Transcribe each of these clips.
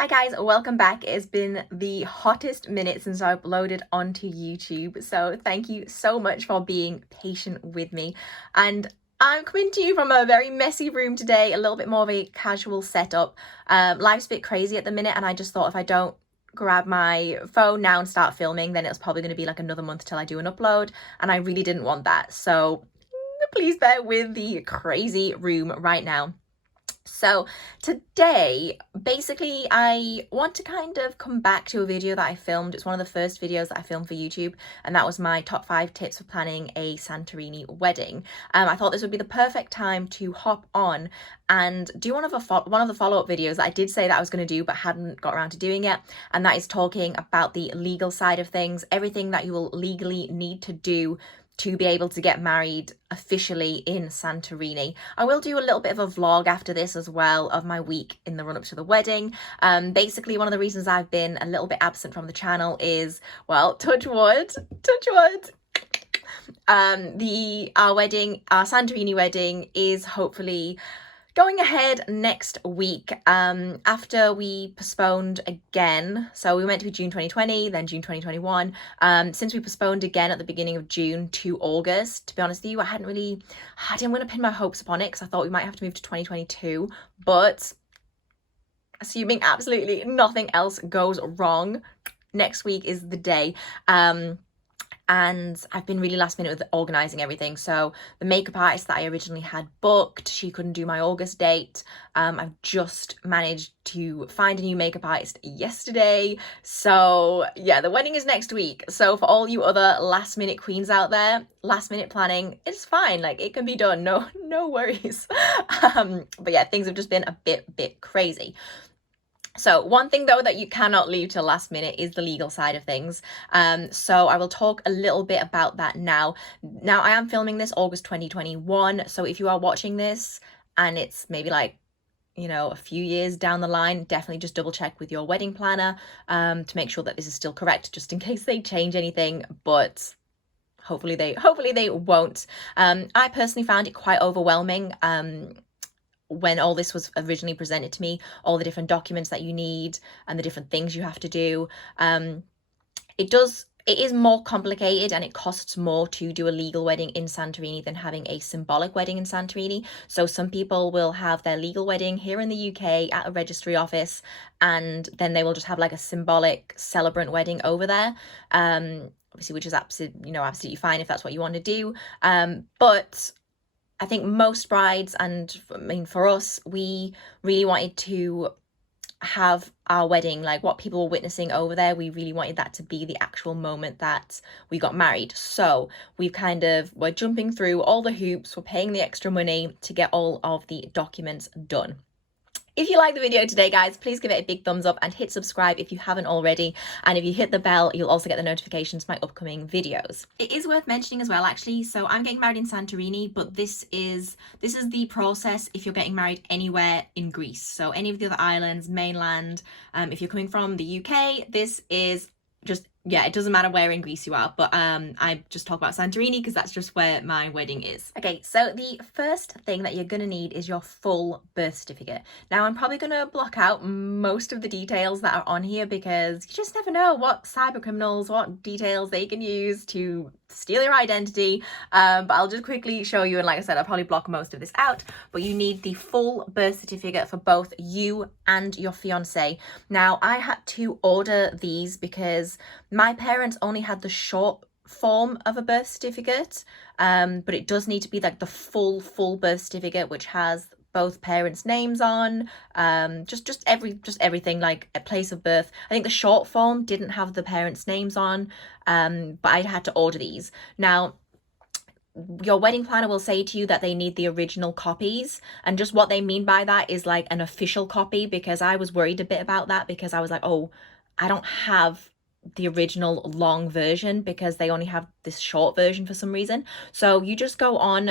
Hi guys, welcome back. It's been the hottest minute since I uploaded onto YouTube, so thank you so much for being patient with me. And I'm coming to you from a very messy room today, a little bit more of a casual setup. Life's a bit crazy at the minute, and I just thought if I don't grab my phone now and start filming, then it's probably going to be like another month till I do an upload, and I really didn't want that. So please bear with the crazy room right now. So today, basically, I want to kind of come back to a video that I filmed. It's one of the first videos that I filmed for YouTube, and that was my top 5 tips for planning a Santorini wedding. I thought this would be the perfect time to hop on and do one of the follow-up videos that I did say that I was going to do but hadn't got around to doing yet, and that is talking about the legal side of things, everything that you will legally need to do to be able to get married officially in Santorini. I will do a little bit of a vlog after this as well of my week in the run-up to the wedding. Basically, one of the reasons I've been a little bit absent from the channel is, well, touch wood, our Santorini wedding is hopefully going ahead next week, after we postponed again. So we meant to be June 2020, then June 2021. Since we postponed again at the beginning of June to August, to be honest with you, I didn't want to pin my hopes upon it because I thought we might have to move to 2022. But assuming absolutely nothing else goes wrong, next week is the day. And I've been really last minute with organising everything. So the makeup artist that I originally had booked, she couldn't do my August date. I've just managed to find a new makeup artist yesterday. So yeah, the wedding is next week. So for all you other last minute queens out there, last minute planning, it's fine. Like, it can be done. No worries. But yeah, things have just been a bit crazy. So one thing though that you cannot leave till last minute is the legal side of things. So I will talk a little bit about that now. Now, I am filming this August 2021. So if you are watching this and it's maybe like, you know, a few years down the line, definitely just double check with your wedding planner to make sure that this is still correct, just in case they change anything. But hopefully they won't. I personally found it quite overwhelming. When all this was originally presented to me, all the different documents that you need and the different things you have to do, it is more complicated and it costs more to do a legal wedding in Santorini than having a symbolic wedding in Santorini. So some people will have their legal wedding here in the UK at a registry office, and then they will just have like a symbolic celebrant wedding over there. Obviously, which is absolutely fine if that's what you want to do. But I think most brides, and I mean for us, we really wanted to have our wedding, like what people were witnessing over there, we really wanted that to be the actual moment that we got married. So we're jumping through all the hoops, we're paying the extra money to get all of the documents done. If you like the video today, guys, please give it a big thumbs up and hit subscribe if you haven't already. And if you hit the bell, you'll also get the notifications for my upcoming videos. It is worth mentioning as well, actually. So I'm getting married in Santorini, but this is the process if you're getting married anywhere in Greece. So any of the other islands, mainland, if you're coming from the UK, this is just, yeah, it doesn't matter where in Greece you are, but I just talk about Santorini because that's just where my wedding is. Okay, so the first thing that you're gonna need is your full birth certificate. Now, I'm probably gonna block out most of the details that are on here because you just never know what cyber criminals, what details they can use to steal your identity. But I'll just quickly show you, and like I said, I'll probably block most of this out, but you need the full birth certificate for both you and your fiance. Now, I had to order these because my parents only had the short form of a birth certificate, but it does need to be like the full birth certificate, which has both parents' names on, just everything, like a place of birth. I think the short form didn't have the parents' names on, but I had to order these. Now, your wedding planner will say to you that they need the original copies, and just what they mean by that is like an official copy, because I was worried a bit about that because I was like, oh, I don't have the original long version because they only have this short version for some reason. So you just go on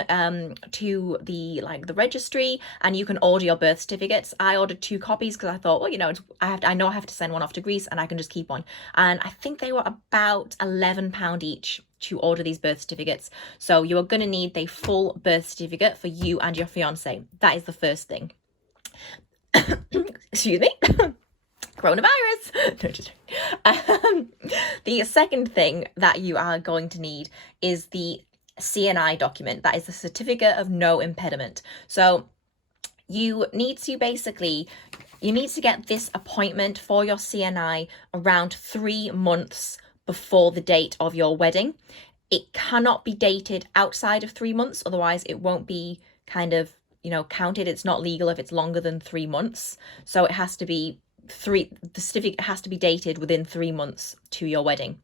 to the registry and you can order your birth certificates. I ordered 2 copies because I thought, well, you know, I know I have to send one off to Greece and I can just keep one. And I think they were about £11 each to order these birth certificates. So you are going to need the full birth certificate for you and your fiance. That is the first thing. Excuse me. coronavirus. No, just the second thing that you are going to need is the CNI document. That is the certificate of no impediment. So you need to get this appointment for your CNI around 3 months before the date of your wedding. It cannot be dated outside of 3 months, otherwise it won't be kind of, counted. It's not legal if it's longer than 3 months. So it has to be the certificate has to be dated within 3 months to your wedding.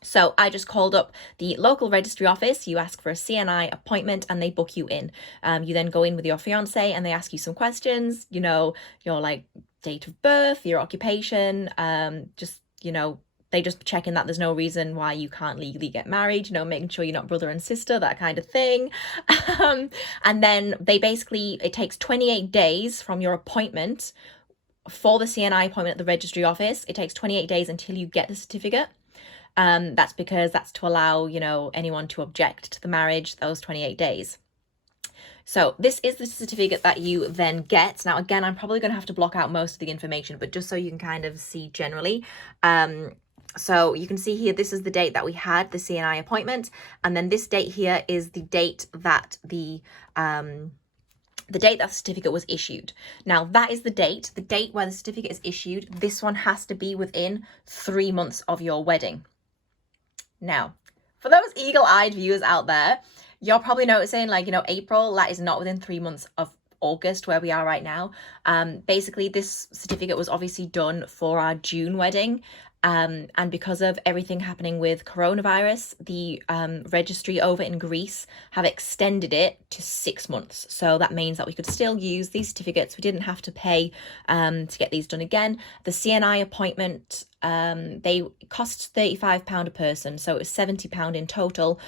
So I just called up the local registry office. You ask for a CNI appointment and they book you in. You then go in with your fiance and they ask you some questions, your like date of birth, your occupation, they just check in that there's no reason why you can't legally get married, making sure you're not brother and sister, that kind of thing. And then it takes 28 days from your appointment for the CNI appointment at the registry office. It takes 28 days until you get the certificate. That's because that's to allow, anyone to object to the marriage, those 28 days. So this is the certificate that you then get. Now, again, I'm probably going to have to block out most of the information, but just so you can kind of see generally. So you can see here, this is the date that we had the CNI appointment. And then this date here is the date that the date that the certificate was issued. Now, that is the date where the certificate is issued. This one has to be within 3 months of your wedding. Now, for those eagle-eyed viewers out there, you're probably noticing, April, that is not within 3 months of August, where we are right now. Basically, this certificate was obviously done for our June wedding. And because of everything happening with coronavirus, the registry over in Greece have extended it to 6 months. So that means that we could still use these certificates. We didn't have to pay to get these done again. The CNI appointment, they cost £35 a person. So it was £70 in total.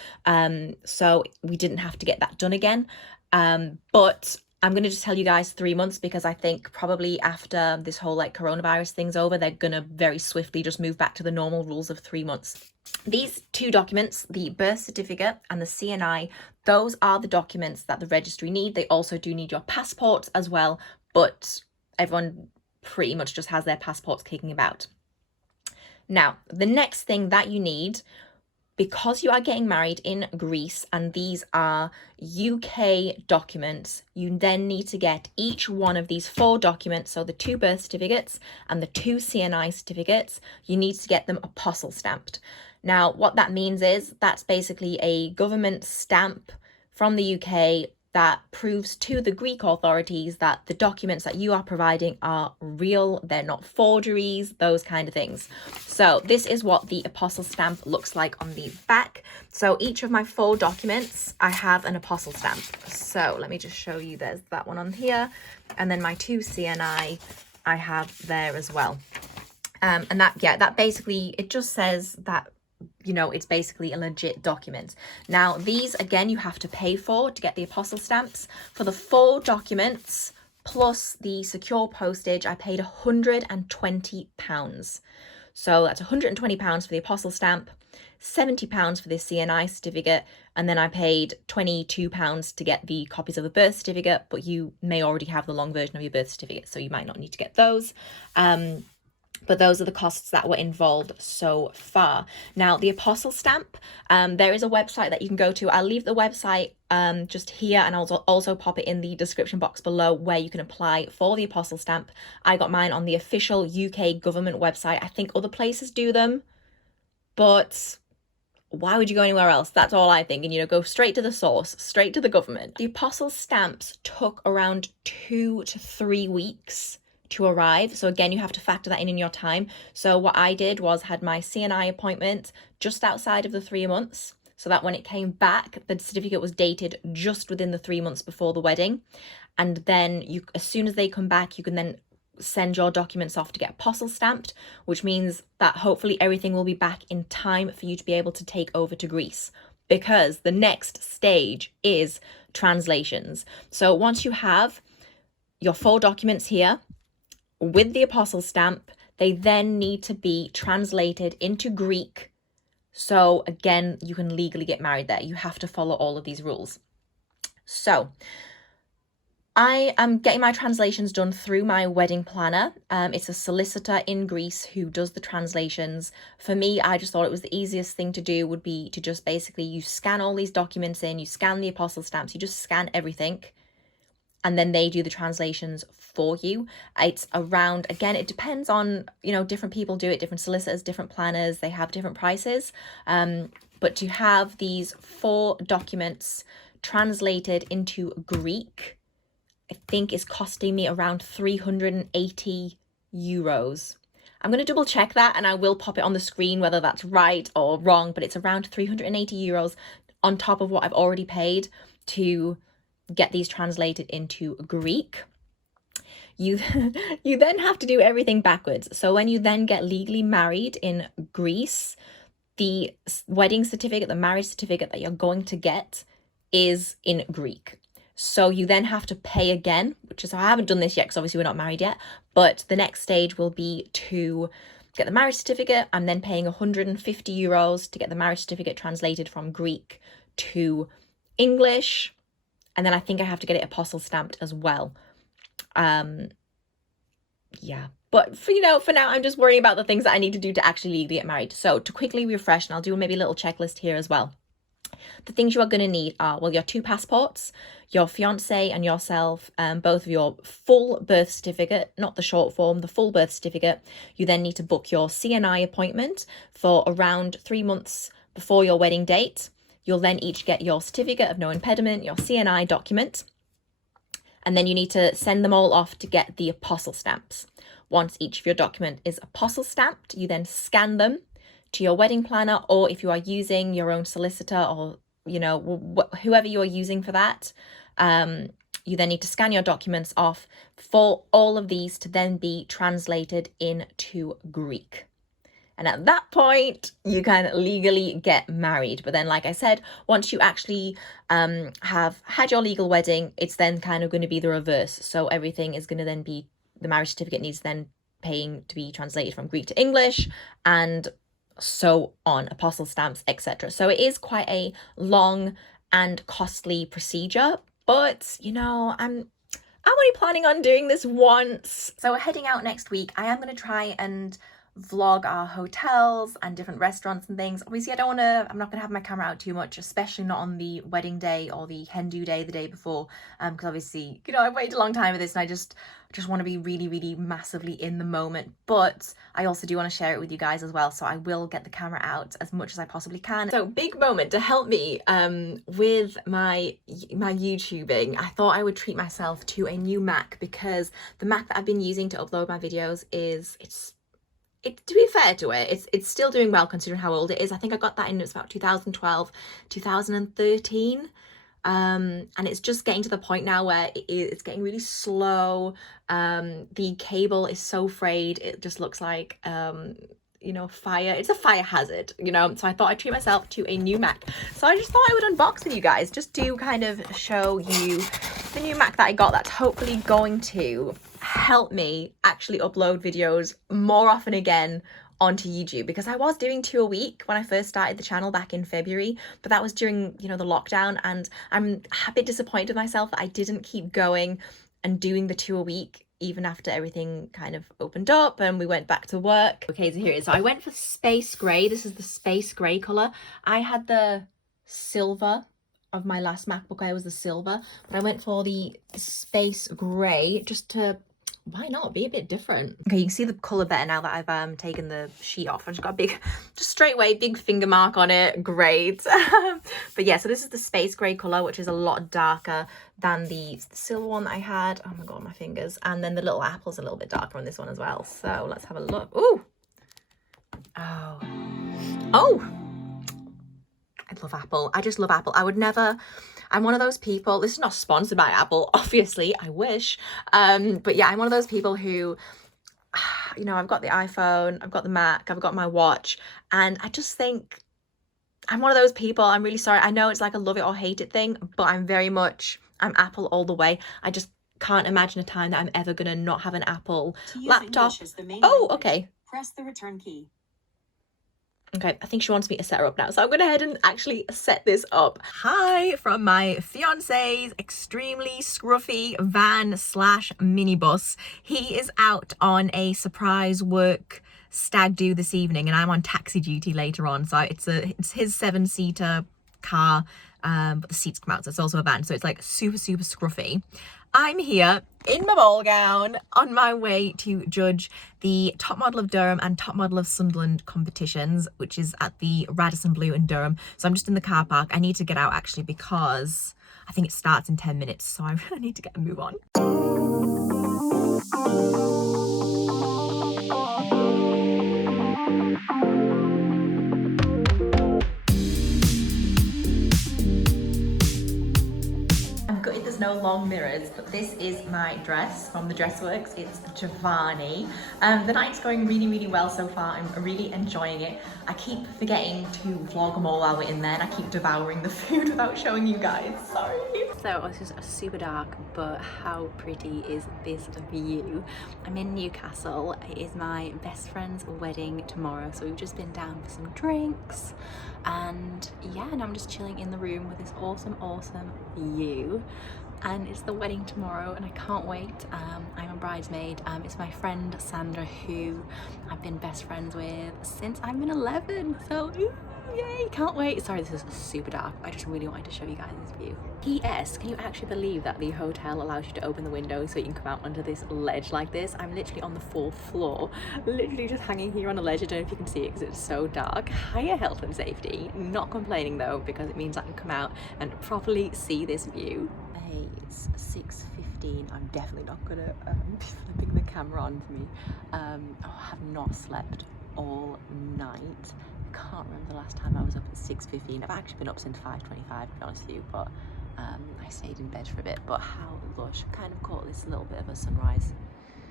So we didn't have to get that done again. But I'm going to just tell you guys 3 months, because I think probably after this whole coronavirus thing's over, they're going to very swiftly just move back to the normal rules of 3 months. These two documents, the birth certificate and the CNI, those are the documents that the registry need. They also do need your passports as well, but everyone pretty much just has their passports kicking about. Now, the next thing that you need, because you are getting married in Greece and these are UK documents, you then need to get each one of these 4 documents, so the 2 birth certificates and the 2 CNI certificates, you need to get them apostille stamped. Now, what that means is that's basically a government stamp from the UK that proves to the Greek authorities that the documents that you are providing are real, they're not forgeries, those kind of things. So this is what the apostille stamp looks like on the back. So each of my 4 documents, I have an apostille stamp. So let me just show you, there's that one on here. And then my 2 CNI, I have there as well. And that basically, it just says that it's basically a legit document. Now, these, again, you have to pay for to get the apostille stamps. For the 4 documents, plus the secure postage, I paid £120. So that's £120 for the apostille stamp, £70 for the CNI certificate, and then I paid £22 to get the copies of the birth certificate, but you may already have the long version of your birth certificate, so you might not need to get those. But those are the costs that were involved so far. Now, the apostille stamp, there is a website that you can go to. I'll leave the website just here, and I'll also pop it in the description box below, where you can apply for the apostille stamp. I got mine on the official UK government website. I think other places do them, but why would you go anywhere else? That's all I think. And, go straight to the source, straight to the government. The apostille stamps took around 2 to 3 weeks to arrive. So again, you have to factor that in your time. So what I did was had my CNI appointment just outside of the 3 months, so that when it came back, the certificate was dated just within the 3 months before the wedding. And then as soon as they come back, you can then send your documents off to get apostille stamped, which means that hopefully everything will be back in time for you to be able to take over to Greece, because the next stage is translations. So once you have your 4 documents here with the apostille stamp, they then need to be translated into Greek. So again, you can legally get married there. You have to follow all of these rules. So I am getting my translations done through my wedding planner. It's a solicitor in Greece who does the translations. For me, I just thought it was the easiest thing to do would be to just basically, you scan all these documents in, you scan the apostle stamps, you just scan everything, and then they do the translations for you. It's around, again, it depends on, you know, different people do it, different solicitors, different planners, they have different prices. But to have these 4 documents translated into Greek, I think is costing me around 380 euros. I'm going to double check that and I will pop it on the screen whether that's right or wrong, but it's around 380 euros on top of what I've already paid to get these translated into Greek. You then have to do everything backwards. So when you then get legally married in Greece, the wedding certificate, the marriage certificate that you're going to get is in Greek. So you then have to pay again, which is, I haven't done this yet because obviously we're not married yet, but the next stage will be to get the marriage certificate. I'm then paying 150 euros to get the marriage certificate translated from Greek to English. And then I think I have to get it apostle stamped as well. Yeah. But for now, I'm just worrying about the things that I need to do to actually legally get married. So to quickly refresh, and I'll do maybe a little checklist here as well. The things you are going to need are, well, your 2 passports, your fiance and yourself, both of your full birth certificate, not the short form, the full birth certificate. You then need to book your CNI appointment for around 3 months before your wedding date. You'll then each get your certificate of no impediment, your CNI document, and then you need to send them all off to get the apostle stamps. Once each of your document is apostle stamped, you then scan them to your wedding planner, or if you are using your own solicitor or, you know, whoever you are using for that, you then need to scan your documents off for all of these to then be translated into Greek. And at that point, you can legally get married. But then, like I said, once you actually have had your legal wedding, it's then kind of going to be the reverse. So everything is going to then be, the marriage certificate needs then paying to be translated from Greek to English, and so on, apostle stamps, etc. So it is quite a long and costly procedure, but you know, I'm only planning on doing this once. So we're heading out next week. I am going to try and vlog our hotels and different restaurants and things. Obviously I'm not gonna have my camera out too much, especially not on the wedding day or the hen do day the day before, because obviously, you know, I've waited a long time for this and I just want to be really massively in the moment. But I also do want to share it with you guys as well, so I will get the camera out as much as I possibly can. So big moment to help me with my YouTubing. I thought I would treat myself to a new Mac, because the Mac that I've been using to upload my videos to be fair to it, it's still doing well considering how old it is. I think I got that in, it's about 2012, 2013. And it's just getting to the point now where it's getting really slow. The cable is so frayed, it just looks like, you know, fire. It's a fire hazard, you know. So I thought I'd treat myself to a new Mac. So I just thought I would unbox with you guys, just to kind of show you the new Mac that I got, that's hopefully going to help me actually upload videos more often again onto YouTube, because I was doing 2 a week when I first started the channel back in February, but that was during, you know, the lockdown, and I'm a bit disappointed with myself that I didn't keep going and doing the 2 a week even after everything kind of opened up and we went back to work. Okay, so here it is. So I went for space grey. This is the space grey colour. I had the silver of my last MacBook. I was the silver, but I went for the space grey just to, why not, be a bit different. Okay, you can see the colour better now that I've taken the sheet off. I just got a big, just straight away, big finger mark on it. Great. But yeah, so this is the space grey colour, which is a lot darker than the silver one that I had. Oh my god, my fingers. And then the little apple's a little bit darker on this one as well. So let's have a look. Ooh. Oh. Oh. I love Apple. I just love Apple. I would never, I'm one of those people, this is not sponsored by Apple, obviously, I wish. But yeah, I'm one of those people who, you know, I've got the iPhone, I've got the Mac, I've got my watch, and I just think, I'm one of those people, I'm really sorry. I know it's like a love it or hate it thing, but I'm Apple all the way. I just can't imagine a time that I'm ever gonna not have an Apple laptop. Oh, okay. Press the return key. Okay, I think she wants me to set her up now, so I'm gonna head and actually set this up. Hi from my fiance's extremely scruffy van slash minibus. He is out on a surprise work stag do this evening, and I'm on taxi duty later on. So it's his 7-seater car, but the seats come out, so it's also a van. So it's like super scruffy. I'm here in my ball gown on my way to judge the Top Model of Durham and Top Model of Sunderland competitions, which is at the Radisson Blu in Durham. So I'm just in the car park. I need to get out actually because I think it starts in 10 minutes. So I really need to get a move on. There's no long mirrors, but this is my dress from the Dressworks. It's Giovanni. The night's going really well so far. I'm really enjoying it. I keep forgetting to vlog them all while we're in there, and I keep devouring the food without showing you guys. Sorry. So it's just super dark, but how pretty is this view? I'm in Newcastle. It is my best friend's wedding tomorrow, so we've just been down for some drinks, and yeah, and I'm just chilling in the room with this awesome view. And it's the wedding tomorrow, and I can't wait. I'm a bridesmaid. It's my friend Sandra, who I've been best friends with since I've been 11, so ooh, yay, can't wait. Sorry, this is super dark. I just really wanted to show you guys this view. P.S. Can you actually believe that the hotel allows you to open the window so you can come out onto this ledge like this? I'm literally on the 4th floor, literally just hanging here on a ledge. I don't know if you can see it because it's so dark. Higher health and safety. Not complaining though, because it means I can come out and properly see this view. Hey, it's 6:15. I'm definitely not gonna be flipping the camera on for me. I have not slept all night. I can't remember the last time I was up at 6:15. I've actually been up since 5:25 to be honest with you, but I stayed in bed for a bit. But how lush. I kind of caught this little bit of a sunrise,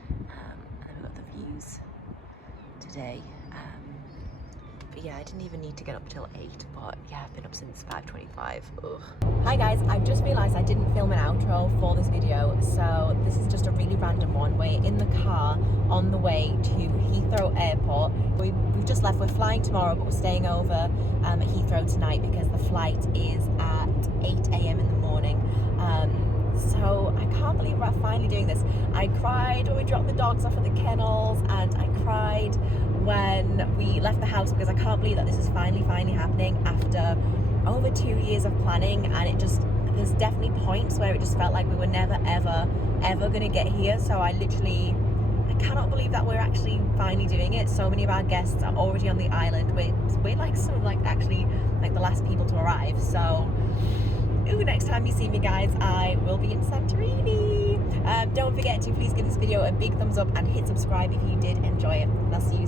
and then we've got the views today. But yeah, I didn't even need to get up till 8, but yeah, I've been up since 5:25. Ugh. Hi guys, I've just realised I didn't film an outro for this video, so this is just a really random one. We're in the car on the way to Heathrow Airport. We've just left. We're flying tomorrow, but we're staying over at Heathrow tonight because the flight is at 8 a.m. in the morning. So I can't believe we're finally doing this. I cried when we dropped the dogs off at the kennels, and I cried when we left the house because I can't believe that this is finally happening after over 2 years of planning. And there's definitely points where it just felt like we were never ever gonna get here. So I cannot believe that we're actually finally doing it. So many of our guests are already on the island. We're like some of actually the last people to arrive. So next time you see me guys, I will be in Santorini. Don't forget to please give this video a big thumbs up and hit subscribe if you did enjoy it, and I'll see you